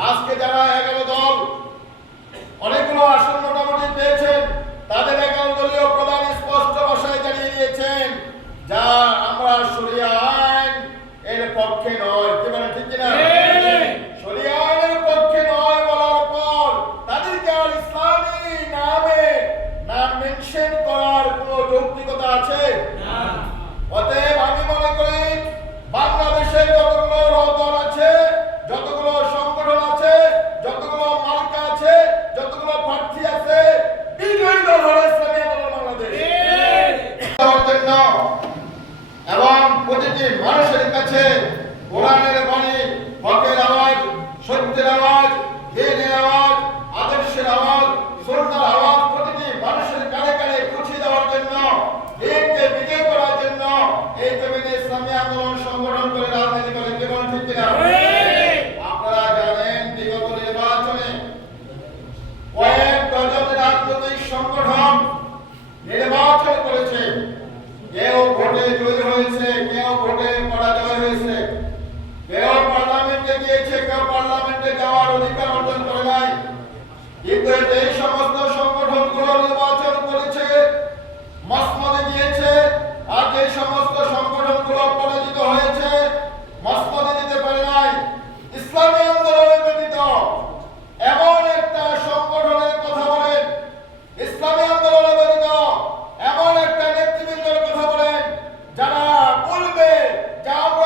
আজকে যারা 11 দল অনেকগুলো আসন মোটামুটি পেয়েছেন, তাদের 11 দলীয় প্রধান স্পষ্ট ভাষায় জানিয়ে দিয়েছেন যা আমরা শরিয়া আইন এর পক্ষে নয়। কি বলেন, ঠিক কিনা? শরিয়া আইনের পক্ষে নয় বলার পর তাদেরকে আর ইসলামী নামে নাম মেনশন করার কোনো যৌক্তিকতা আছে না। অতএব আমি মনে করি বাংলাদেশে যতগুলো দল আছে, যতগুলো সংগঠন আছে, যতগুলো মার্কা আছে, যতগুলো প্রার্থী আছে, বিজয়ী দল হলো ইসলামী আন্দোলন বাংলাদেশ। এবং প্রতিটি মানুষের কাছে কোরআনের বাণী, হকের আওয়াজ, সত্যের আওয়াজ, জ্ঞানের আওয়াজ, আদর্শের আওয়াজ, সুন্নাহর আওয়াজ প্রতিটি মানুষের কানে কানে পৌঁছে দেওয়ার জন্য, দিনকে বিজয় করার জন্য এই জমিনে ইসলামী আন্দোলন সংগঠন করে রাজনীতি করে। কেমন, ঠিক কিনা? আপনারা জানেন বিগত নির্বাচনে কয়েক ডজন রাজনৈতিক সংগঠন নির্বাচন করেছে। কেউ ভোটে জয়ী হয়েছে, কেউ ভোটে পরাজয় হয়েছে, কেউ পার্লামেন্টে গিয়েছে, কেউ পার্লামেন্টে যাওয়ার অধিকার অর্জন করে নাই। কিন্তু এই সমস্ত সংগঠনগুলো নির্বাচন করেছে, মসনদে গিয়েছে, আর যে সমস্ত সংগঠনগুলো পরাজিত হয়েছে, মসনদে যেতে পারে নাই, ইসলামী আন্দোলনের ব্যতীত এমন একটা সংগঠনের কথা বলেন, ইসলামী আন্দোলনের ব্যতীত এমন একটা নেতৃবৃন্দের কথা বলেন যারা বলবে যে আমরা